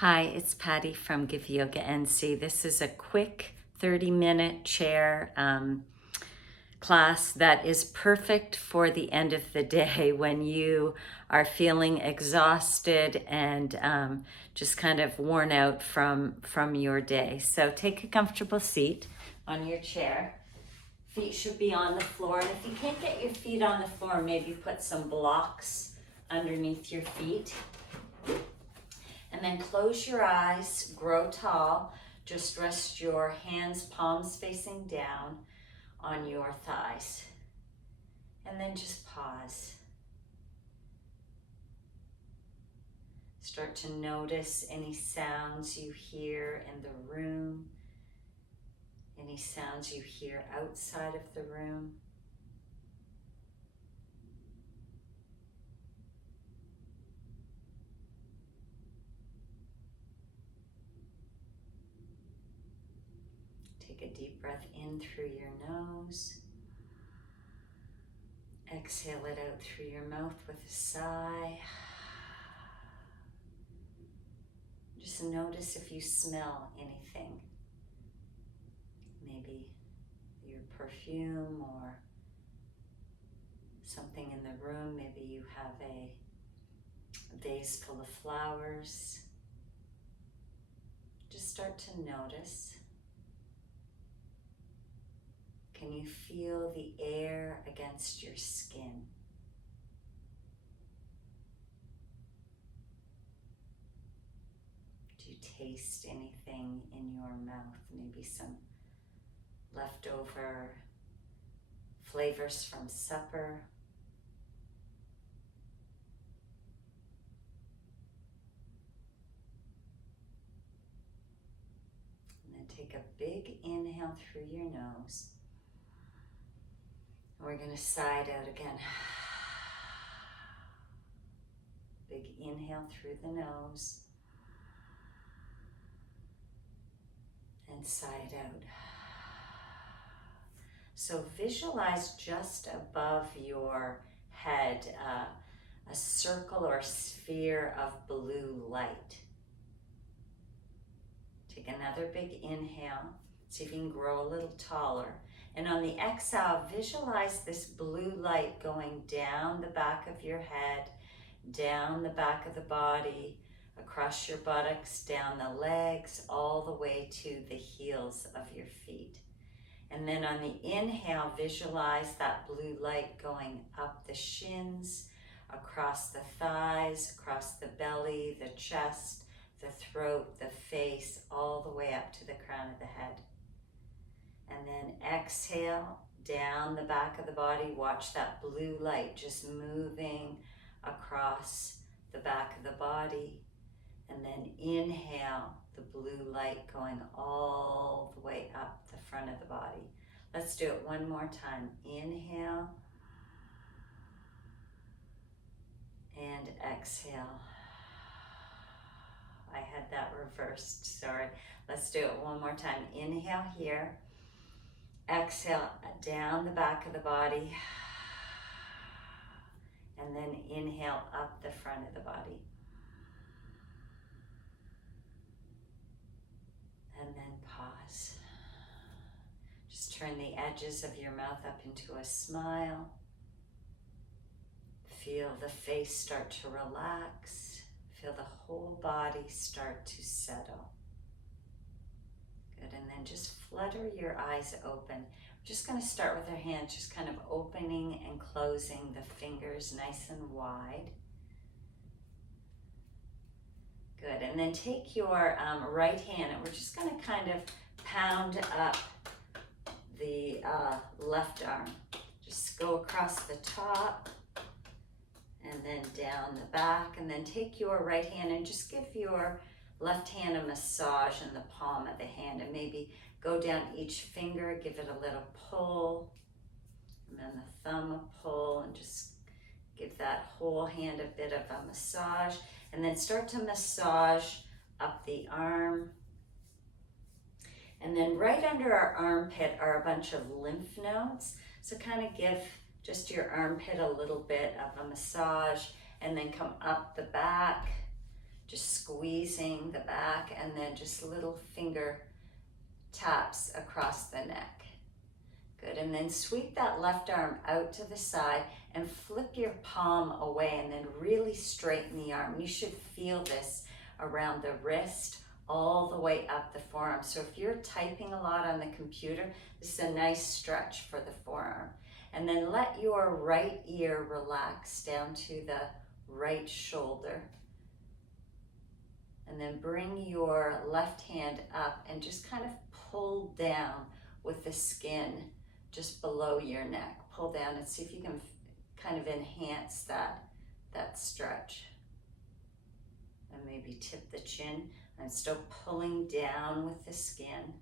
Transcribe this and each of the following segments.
Hi, it's Patty from Give Yoga NC. This is a quick 30-minute chair class that is perfect for the end of the day when you are feeling exhausted and just kind of worn out from your day. So take a comfortable seat on your chair. Feet should be on the floor, and if you can't get your feet on the floor, maybe put some blocks underneath your feet. And then close your eyes, grow tall. Just rest your hands, palms facing down on your thighs. And then just pause. Start to notice any sounds you hear in the room, any sounds you hear outside of the room. Take a deep breath in through your nose. Exhale it out through your mouth with a sigh. Just notice if you smell anything. Maybe your perfume or something in the room. Maybe you have a vase full of flowers. Just start to notice. Can you feel the air against your skin? Do you taste anything in your mouth? Maybe some leftover flavors from supper. And then take a big inhale through your nose. And we're going to sigh it out again. Big inhale through the nose. And sigh it out. So visualize just above your head a circle or sphere of blue light. Take another big inhale. See if you can grow a little taller. And on the exhale, visualize this blue light going down the back of your head, down the back of the body, across your buttocks, down the legs, all the way to the heels of your feet. And then on the inhale, visualize that blue light going up the shins, across the thighs, across the belly, the chest, the throat, the face, all the way up to the crown of the head. And then exhale, down the back of the body. Watch that blue light just moving across the back of the body. And then inhale, the blue light going all the way up the front of the body. Let's do it one more time. Inhale and exhale. I had that reversed, sorry. Let's do it one more time. Inhale here. Exhale down the back of the body. And then inhale up the front of the body. And then pause. Just turn the edges of your mouth up into a smile. Feel the face start to relax. Feel the whole body start to settle. Good, and then just flutter your eyes open. We're just going to start with our hands, just kind of opening and closing the fingers nice and wide. Good, and then take your right hand and we're just going to kind of pound up the left arm. Just go across the top and then down the back, and then take your right hand and just give your left hand a massage in the palm of the hand, and maybe go down each finger, give it a little pull, and then the thumb a pull, and just give that whole hand a bit of a massage, and then start to massage up the arm. And then right under our armpit are a bunch of lymph nodes. So kind of give just your armpit a little bit of a massage, and then come up the back just squeezing the back, and then just little finger taps across the neck. Good, and then sweep that left arm out to the side and flip your palm away, and then really straighten the arm. You should feel this around the wrist all the way up the forearm. So if you're typing a lot on the computer, this is a nice stretch for the forearm. And then let your right ear relax down to the right shoulder. And then bring your left hand up and just kind of pull down with the skin just below your neck. Pull down and see if you can kind of enhance that stretch. And maybe tip the chin. I'm still pulling down with the skin.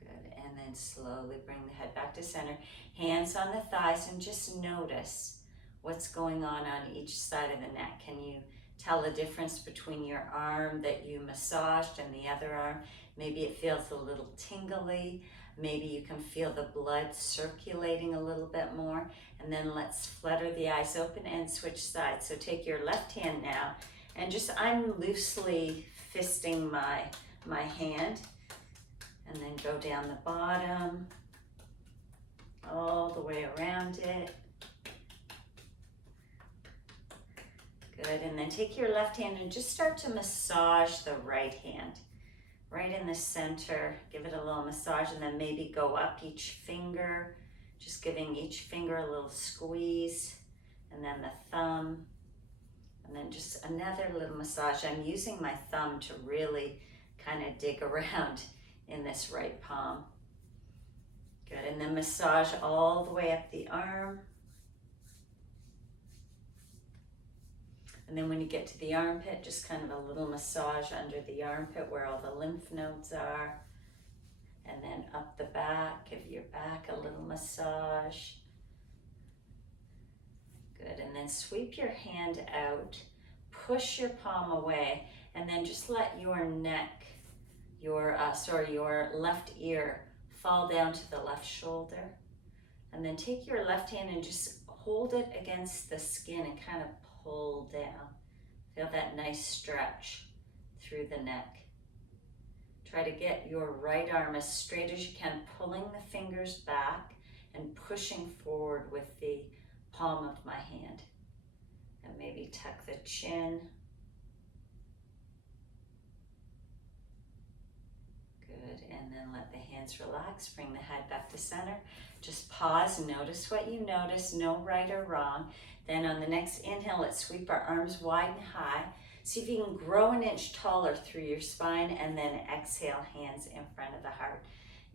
Good, and then slowly bring the head back to center. Hands on the thighs, and just notice what's going on each side of the neck. Can you tell the difference between your arm that you massaged and the other arm? Maybe it feels a little tingly. Maybe you can feel the blood circulating a little bit more. And then let's flutter the eyes open and switch sides. So take your left hand now, and I'm loosely fisting my hand, and then go down the bottom, all the way around it. Good, and then take your left hand and just start to massage the right hand. Right in the center, give it a little massage, and then maybe go up each finger, just giving each finger a little squeeze, and then the thumb, and then just another little massage. I'm using my thumb to really kind of dig around in this right palm. Good, and then massage all the way up the arm. And then when you get to the armpit, just kind of a little massage under the armpit where all the lymph nodes are. And then up the back, give your back a little massage. Good, and then sweep your hand out, push your palm away, and then just let your neck, your left ear fall down to the left shoulder. And then take your left hand and just hold it against the skin and kind of pull down. Feel that nice stretch through the neck. Try to get your right arm as straight as you can, pulling the fingers back and pushing forward with the palm of my hand. And maybe tuck the chin. Good, and then let the hands relax. Bring the head back to center. Just pause, notice what you notice, no right or wrong. Then on the next inhale, let's sweep our arms wide and high. See if you can grow an inch taller through your spine, and then exhale, hands in front of the heart.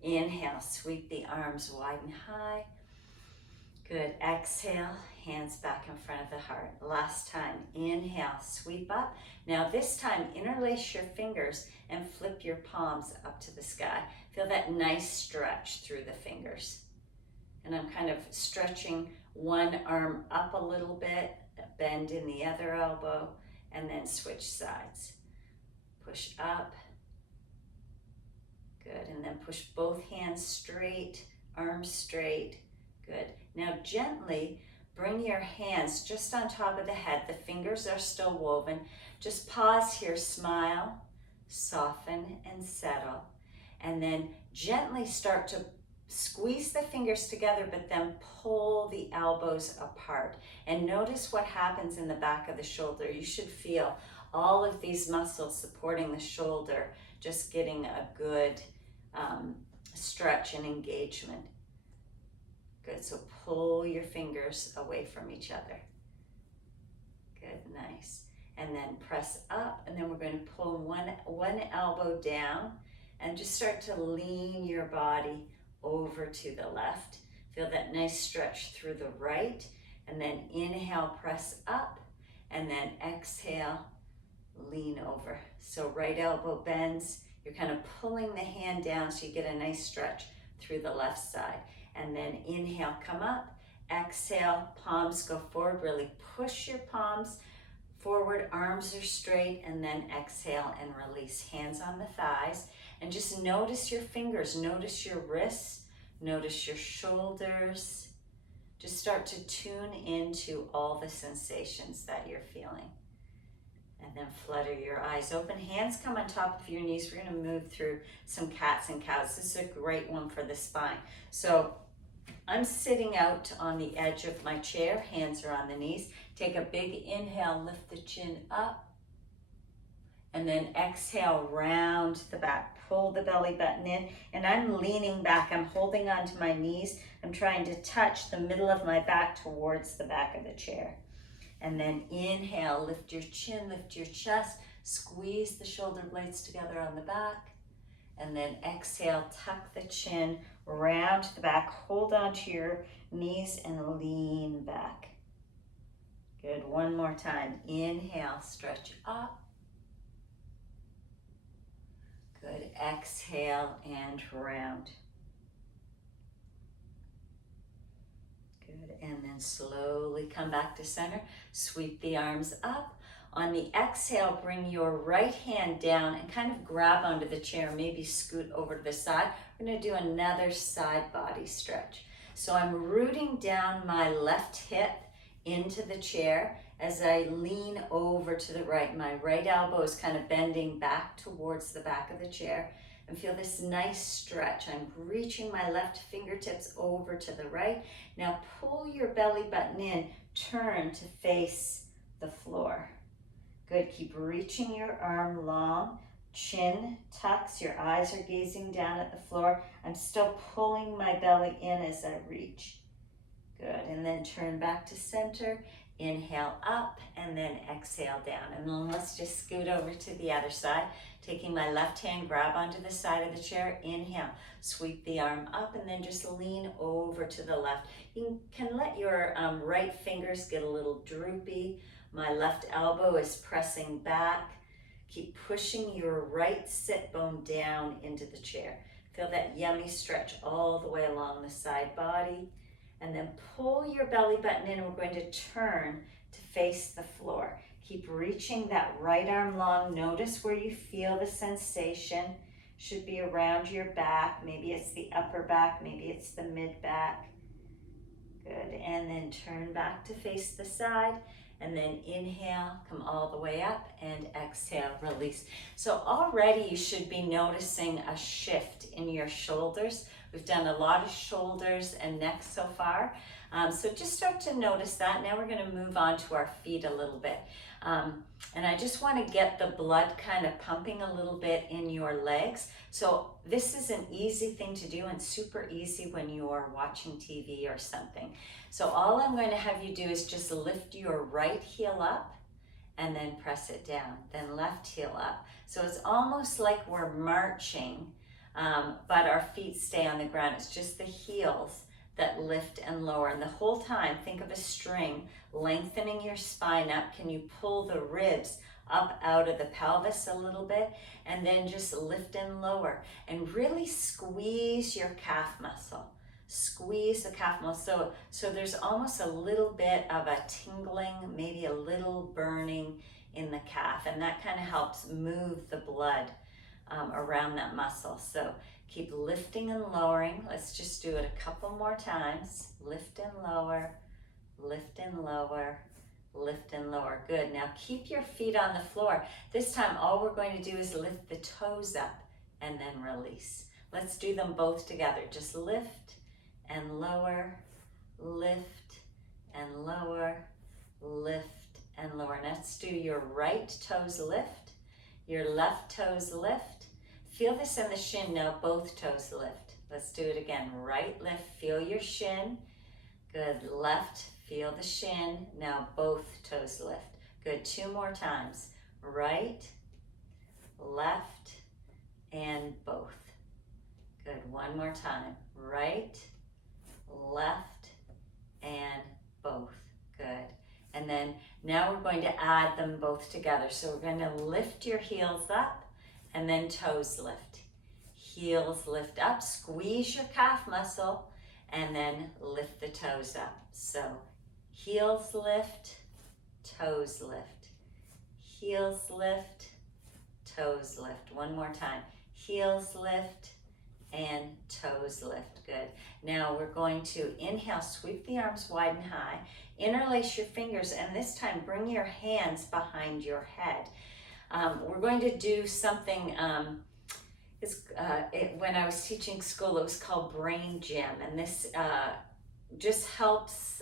Inhale, sweep the arms wide and high. Good, exhale, hands back in front of the heart. Last time, inhale, sweep up. Now this time, interlace your fingers and flip your palms up to the sky. Feel that nice stretch through the fingers. And I'm kind of stretching one arm up a little bit, bend in the other elbow, and then switch sides. Push up. Good, and then push both hands straight, arms straight. Good. Now gently bring your hands just on top of the head. The fingers are still woven. Just pause here, smile, soften, and settle. And then gently start to squeeze the fingers together, but then pull the elbows apart. And notice what happens in the back of the shoulder. You should feel all of these muscles supporting the shoulder, just getting a good stretch and engagement. Good, so pull your fingers away from each other. Good, nice. And then press up, and then we're going to pull one elbow down and just start to lean your body over to the left. Feel that nice stretch through the right, and then inhale, press up, and then exhale, lean over. So right elbow bends, you're kind of pulling the hand down so you get a nice stretch through the left side. And then inhale, come up, exhale, palms go forward, really push your palms forward, arms are straight, and then exhale and release. Hands on the thighs, and just notice your fingers, notice your wrists, notice your shoulders. Just start to tune into all the sensations that you're feeling. And then flutter your eyes open. Hands come on top of your knees. We're going to move through some cats and cows. This is a great one for the spine. So I'm sitting out on the edge of my chair. Hands are on the knees. Take a big inhale, lift the chin up. And then exhale, round the back. Pull the belly button in. And I'm leaning back. I'm holding onto my knees. I'm trying to touch the middle of my back towards the back of the chair. And then inhale, lift your chin, lift your chest, squeeze the shoulder blades together on the back. And then exhale, tuck the chin, round the back, hold onto your knees and lean back. Good, one more time. Inhale, stretch up. Good, exhale and round. Good, and then slowly come back to center. Sweep the arms up. On the exhale, bring your right hand down and kind of grab onto the chair, maybe scoot over to the side. We're gonna do another side body stretch. So I'm rooting down my left hip into the chair as I lean over to the right. My right elbow is kind of bending back towards the back of the chair. And feel this nice stretch. I'm reaching my left fingertips over to the right. Now pull your belly button in, turn to face the floor. Good, keep reaching your arm long, chin tucks, your eyes are gazing down at the floor. I'm still pulling my belly in as I reach. Good, and then turn back to center. Inhale up and then exhale down. And then let's just scoot over to the other side. Taking my left hand, grab onto the side of the chair. Inhale, sweep the arm up and then just lean over to the left. You can let your right fingers get a little droopy. My left elbow is pressing back. Keep pushing your right sit bone down into the chair. Feel that yummy stretch all the way along the side body. And then pull your belly button in and we're going to turn to face the floor. Keep reaching that right arm long. Notice where you feel the sensation. Should be around your back. Maybe it's the upper back, maybe it's the mid back. Good, and then turn back to face the side. And then inhale, come all the way up and exhale, release. So already you should be noticing a shift in your shoulders. We've done a lot of shoulders and neck so far. So just start to notice that. Now we're gonna move on to our feet a little bit. And I just wanna get the blood kind of pumping a little bit in your legs. So this is an easy thing to do and super easy when you're watching TV or something. So all I'm going to have you do is just lift your right heel up and then press it down, then left heel up. So it's almost like we're marching, but our feet stay on the ground. It's just the heels that lift and lower. And the whole time, think of a string, lengthening your spine up. Can you pull the ribs up out of the pelvis a little bit? And then just lift and lower. And really squeeze your calf muscle. Squeeze the calf muscle. So there's almost a little bit of a tingling, maybe a little burning in the calf. And that kind of helps move the blood around that muscle. So keep lifting and lowering. Let's just do it a couple more times. Lift and lower, lift and lower, lift and lower. Good. Now keep your feet on the floor. This time all we're going to do is lift the toes up and then release. Let's do them both together. Just lift and lower, lift and lower, lift and lower. Let's do your right toes lift, your left toes lift. Feel this in the shin now, both toes lift. Let's do it again. Right lift, feel your shin. Good, left, feel the shin. Now both toes lift. Good, 2 more times. Right, left, and both. Good, 1 more time. Right, left, and both. Good. And then now we're going to add them both together. So we're going to lift your heels up and then toes lift. Heels lift up, squeeze your calf muscle, and then lift the toes up. So heels lift, toes lift. Heels lift, toes lift. 1 more time. Heels lift and toes lift. Good. Now we're going to inhale, sweep the arms wide and high, interlace your fingers, and this time bring your hands behind your head. We're going to do something, when I was teaching school, it was called Brain Gym, and this just helps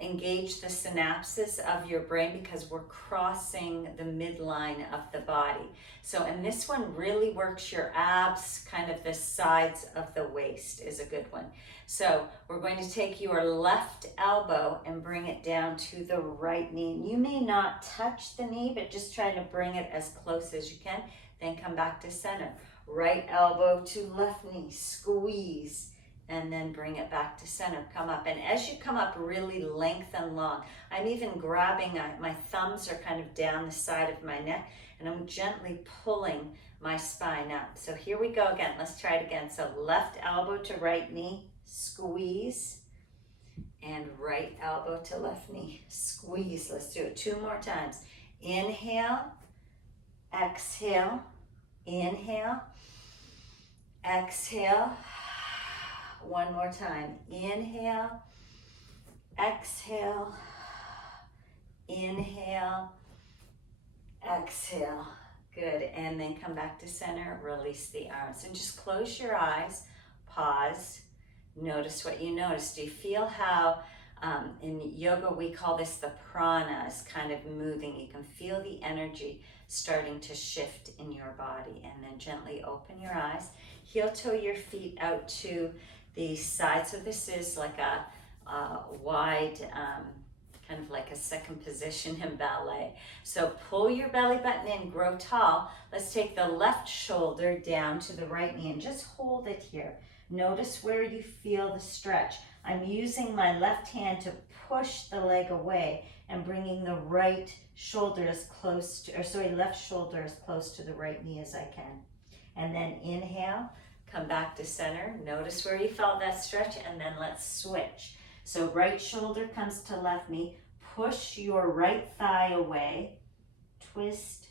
engage the synapses of your brain because we're crossing the midline of the body. So, and this one really works your abs, kind of the sides of the waist is a good one. So we're going to take your left elbow and bring it down to the right knee. And you may not touch the knee, but just try to bring it as close as you can. Then come back to center. Right elbow to left knee, squeeze. And then bring it back to center, come up. And as you come up, really lengthen long. I'm even grabbing, my thumbs are kind of down the side of my neck, and I'm gently pulling my spine up. So here we go again, let's try it again. So left elbow to right knee, squeeze, and right elbow to left knee, squeeze. Let's do it 2 more times. Inhale, exhale, inhale, exhale. 1 more time. Inhale, exhale, inhale, exhale. Good. And then come back to center, release the arms. And just close your eyes, pause, notice what you notice. Do you feel how in yoga we call this the pranas kind of moving? You can feel the energy starting to shift in your body. And then gently open your eyes. Heel toe your feet out to the side. So this is like a wide, kind of like a second position in ballet. So pull your belly button in, grow tall. Let's take the left shoulder down to the right knee and just hold it here. Notice where you feel the stretch. I'm using my left hand to push the leg away and bringing the right shoulder as close to, left shoulder as close to the right knee as I can. And then inhale, come back to center. Notice where you felt that stretch, and then let's switch. So right shoulder comes to left knee. Push your right thigh away. Twist,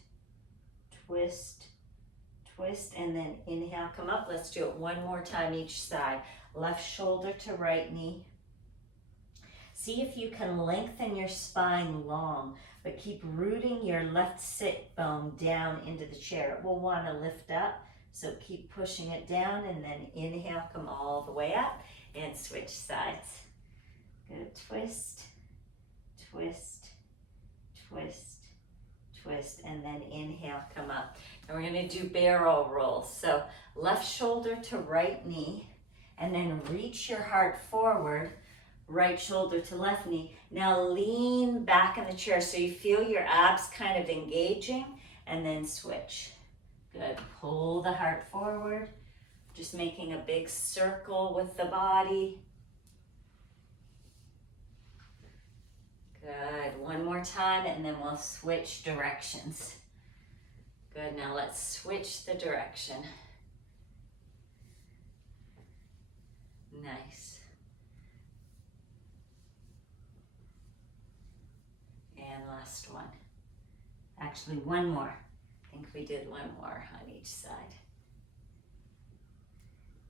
twist, twist, and then inhale, come up. Let's do it 1 more time each side. Left shoulder to right knee. See if you can lengthen your spine long, but keep rooting your left sit bone down into the chair. It will want to lift up. So keep pushing it down, and then inhale, come all the way up, and switch sides. Good, twist, twist, twist, twist, and then inhale, come up. And we're gonna do barrel rolls. So left shoulder to right knee, and then reach your heart forward, right shoulder to left knee. Now lean back in the chair so you feel your abs kind of engaging, and then switch. Good. Pull the heart forward, just making a big circle with the body. Good. 1 more time, and then we'll switch directions. Good. Now let's switch the direction. Nice. And last one. Actually, 1 more. I think we did 1 more on each side.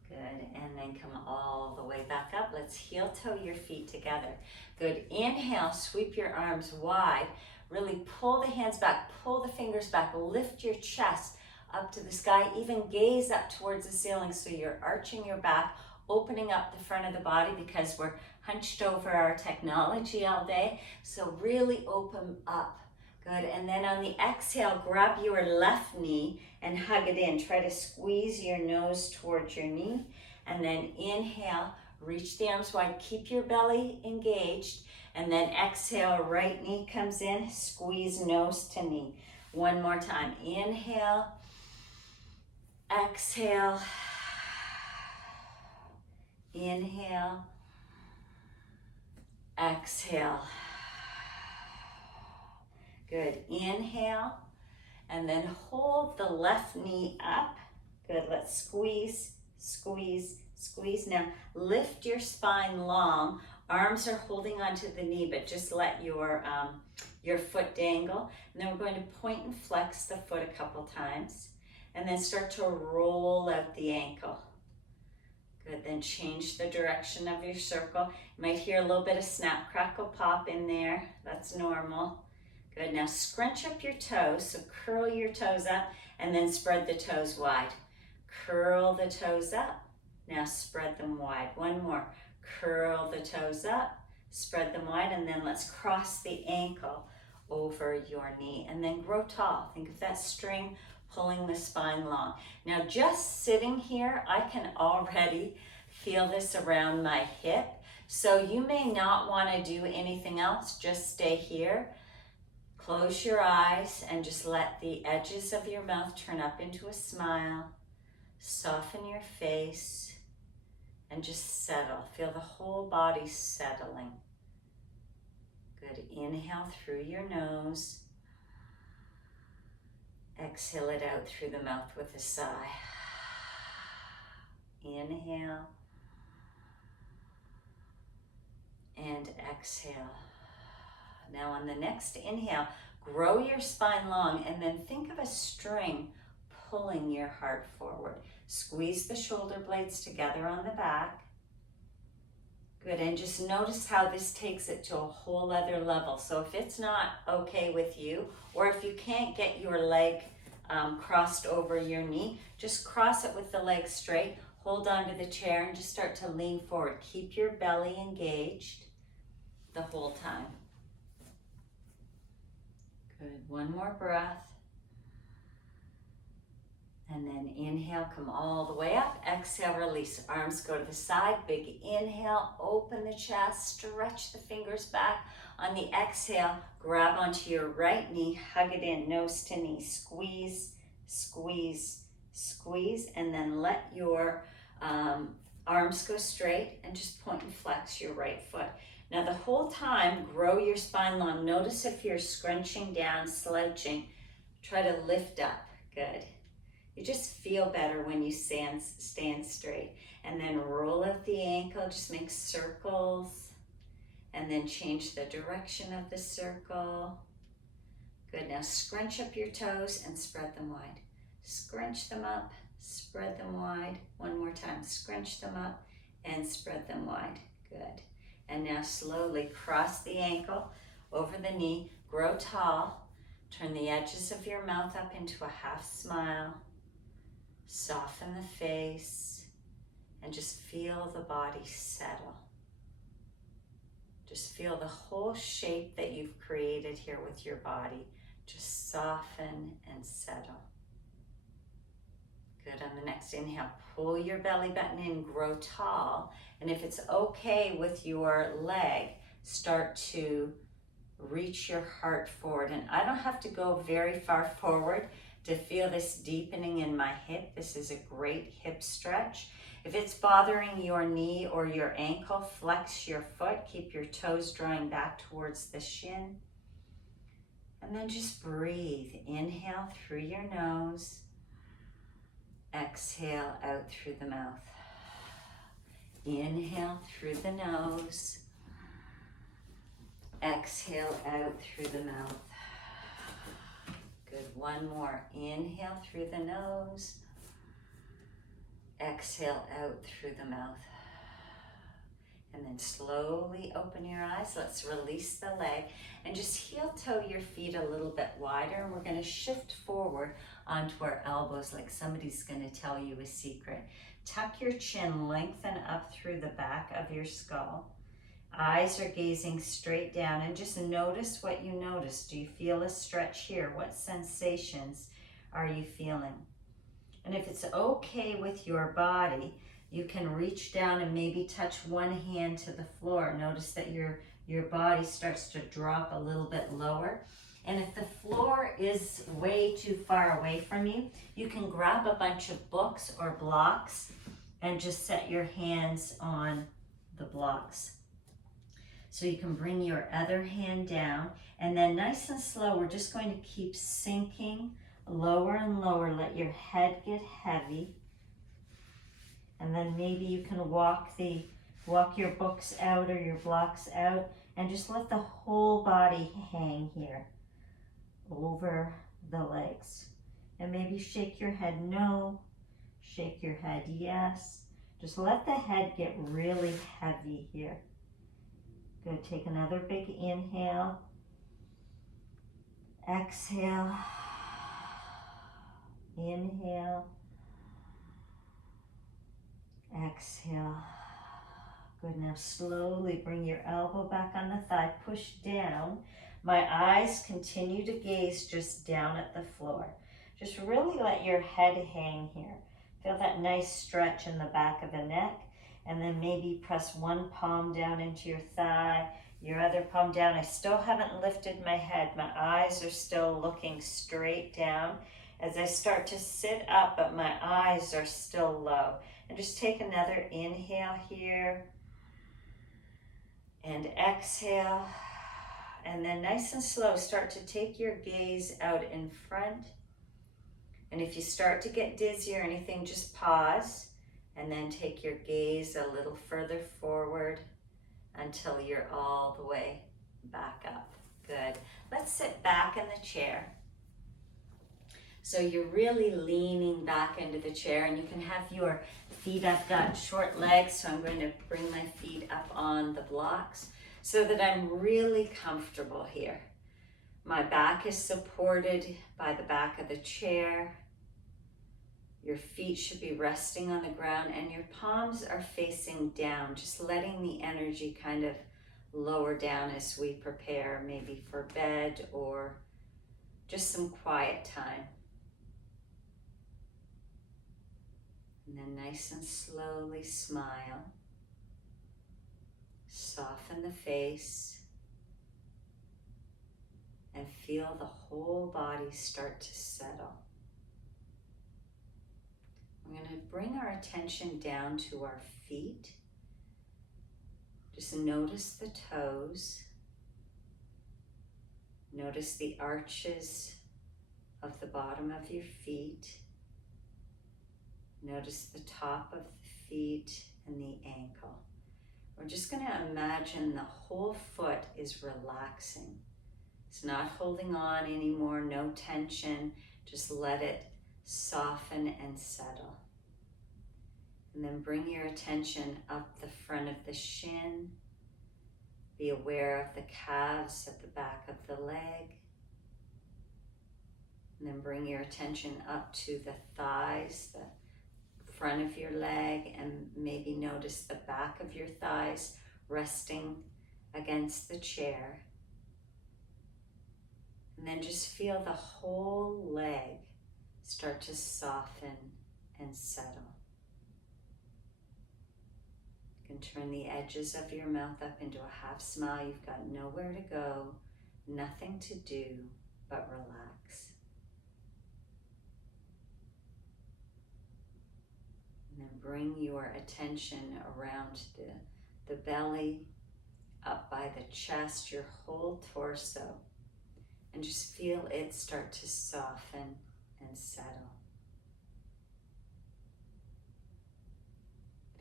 Good, and then come all the way back up. Let's heel toe your feet together. Good, inhale, sweep your arms wide. Really pull the hands back, pull the fingers back, lift your chest up to the sky, even gaze up towards the ceiling so you're arching your back, opening up the front of the body because we're hunched over our technology all day. So really open up. Good, and then on the exhale, grab your left knee and hug it in. Try to squeeze your nose towards your knee. And then inhale, reach the arms wide, keep your belly engaged. And then exhale, right knee comes in, squeeze nose to knee. 1 more time, inhale, exhale, inhale, exhale. Good, inhale, and then hold the left knee up. Good, let's squeeze, squeeze, squeeze. Now lift your spine long. Arms are holding onto the knee, but just let your foot dangle. And then we're going to point and flex the foot a couple times. and then start to roll out the ankle. Good, then change the direction of your circle. You might hear a little bit of snap, crackle, pop in there. That's normal. Good, now scrunch up your toes, so curl your toes up and then spread the toes wide. Curl the toes up, now spread them wide. One more, curl the toes up, spread them wide, and then let's cross the ankle over your knee and then grow tall. Think of that string pulling the spine long. Now just sitting here, I can already feel this around my hip. So you may not want to do anything else, just stay here. Close your eyes and just let the edges of your mouth turn up into a smile. Soften your face and just settle. Feel the whole body settling. Good, inhale through your nose. Exhale it out through the mouth with a sigh. Inhale and exhale. Now on the next inhale, grow your spine long and then think of a string pulling your heart forward. Squeeze the shoulder blades together on the back. Good, and just notice how this takes it to a whole other level. So if it's not okay with you, or if you can't get your leg crossed over your knee, just cross it with the leg straight, hold onto the chair and just start to lean forward. Keep your belly engaged the whole time. Good, one more breath. And then inhale, come all the way up. Exhale, release. Arms go to the side. Big inhale, open the chest, stretch the fingers back. On the exhale, grab onto your right knee, hug it in, nose to knee. Squeeze, squeeze, squeeze. And then let your arms go straight and just point and flex your right foot. Now the whole time, grow your spine long. Notice if you're scrunching down, slouching, try to lift up. Good. You just feel better when you stand straight. And then roll out the ankle, just make circles. And then change the direction of the circle. Good, now scrunch up your toes and spread them wide. Scrunch them up, spread them wide. One more time, scrunch them up and spread them wide. Good. And now slowly cross the ankle over the knee, grow tall. Turn the edges of your mouth up into a half smile. Soften the face and just feel the body settle. Just feel the whole shape that you've created here with your body. Just soften and settle. Good, on the next inhale, pull your belly button in, grow tall. And if it's okay with your leg, start to reach your heart forward. And I don't have to go very far forward to feel this deepening in my hip. This is a great hip stretch. If it's bothering your knee or your ankle, flex your foot. Keep your toes drawing back towards the shin. And then just breathe. Inhale through your nose. Exhale out through the mouth. Inhale through the nose. Exhale out through the mouth. Good, one more. Inhale through the nose. Exhale out through the mouth. And then slowly open your eyes. Let's release the leg and just heel toe your feet a little bit wider. And we're going to shift forward onto our elbows like somebody's going to tell you a secret. Tuck your chin, lengthen up through the back of your skull. Eyes are gazing straight down and just notice what you notice. Do you feel a stretch here? What sensations are you feeling? And if it's okay with your body, you can reach down and maybe touch one hand to the floor. Notice that your body starts to drop a little bit lower. And if the floor is way too far away from you, you can grab a bunch of books or blocks and just set your hands on the blocks. So you can bring your other hand down, and then nice and slow, we're just going to keep sinking lower and lower. Let your head get heavy. And then maybe you can walk your books out or your blocks out and just let the whole body hang here over the legs. And maybe shake your head no, shake your head yes. Just let the head get really heavy here. Good, take another big inhale. Exhale. Inhale. Exhale. Good, now slowly bring your elbow back on the thigh, push down. My eyes continue to gaze just down at the floor. Just really let your head hang here. Feel that nice stretch in the back of the neck, and then maybe press one palm down into your thigh, your other palm down. I still haven't lifted my head. My eyes are still looking straight down as I start to sit up, but my eyes are still low. And just take another inhale here. And exhale, and then nice and slow, start to take your gaze out in front. And if you start to get dizzy or anything, just pause and then take your gaze a little further forward until you're all the way back up. Good. Let's sit back in the chair. So you're really leaning back into the chair, and you can have your feet. I've got short legs, so I'm going to bring my feet up on the blocks so that I'm really comfortable here. My back is supported by the back of the chair. Your feet should be resting on the ground, and your palms are facing down, just letting the energy kind of lower down as we prepare maybe for bed or just some quiet time. And then nice and slowly smile. Soften the face. And feel the whole body start to settle. We're going to bring our attention down to our feet. Just notice the toes. Notice the arches of the bottom of your feet. Notice the top of the feet and the ankle. We're just going to imagine the whole foot is relaxing. It's not holding on anymore, no tension. Just let it soften and settle. And then bring your attention up the front of the shin. Be aware of the calves at the back of the leg. And then bring your attention up to the thighs, the front of your leg, and maybe notice the back of your thighs resting against the chair. And then just feel the whole leg start to soften and settle. You can turn the edges of your mouth up into a half smile. You've got nowhere to go, nothing to do but relax. And then bring your attention around the belly, up by the chest, your whole torso, and just feel it start to soften and settle.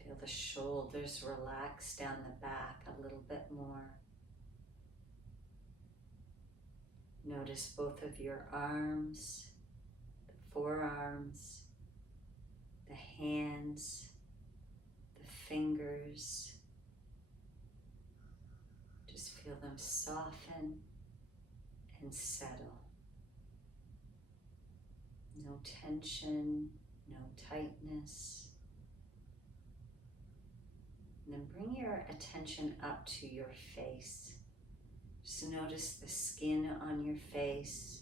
Feel the shoulders relax down the back a little bit more. Notice both of your arms, the forearms, the hands, the fingers. Just feel them soften and settle. No tension, no tightness. And then bring your attention up to your face. Just notice the skin on your face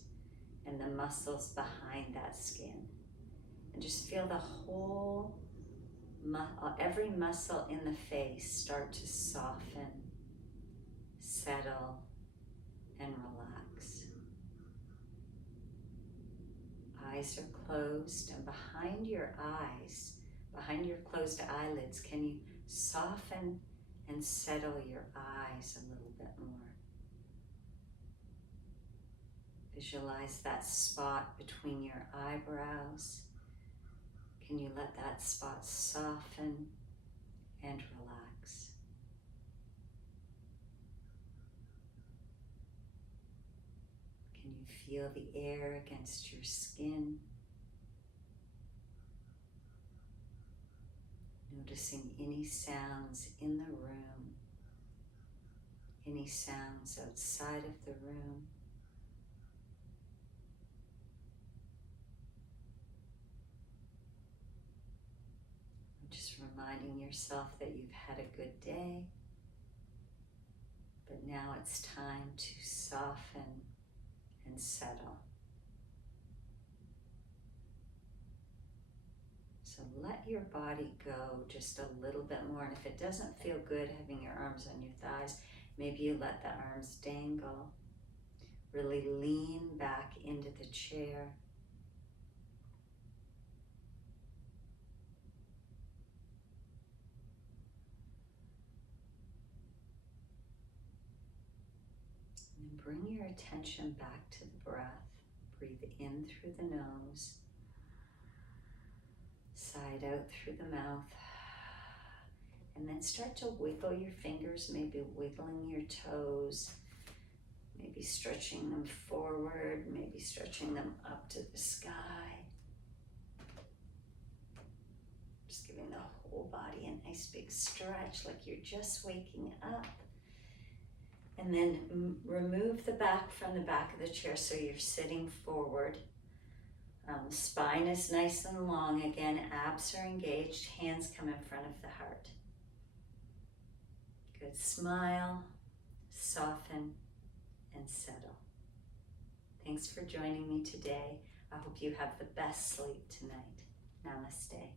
and the muscles behind that skin. And just feel the whole, every muscle in the face start to soften, settle, and relax. Eyes are closed, and behind your eyes, behind your closed eyelids, can you soften and settle your eyes a little bit more? Visualize that spot between your eyebrows. Can you let that spot soften and relax? Can you feel the air against your skin? Noticing any sounds in the room, any sounds outside of the room. Just reminding yourself that you've had a good day, but now it's time to soften and settle. So let your body go just a little bit more, and if it doesn't feel good having your arms on your thighs, maybe you let the arms dangle. Really lean back into the chair. And then bring your attention back to the breath. Breathe in through the nose, side out through the mouth, and then start to wiggle your fingers, maybe wiggling your toes, maybe stretching them forward, maybe stretching them up to the sky. Just giving the whole body a nice big stretch like you're just waking up. And then remove the back from the back of the chair so you're sitting forward. Spine is nice and long again, abs are engaged, hands come in front of the heart. Good, smile, soften, and settle. Thanks for joining me today. I hope you have the best sleep tonight. Namaste.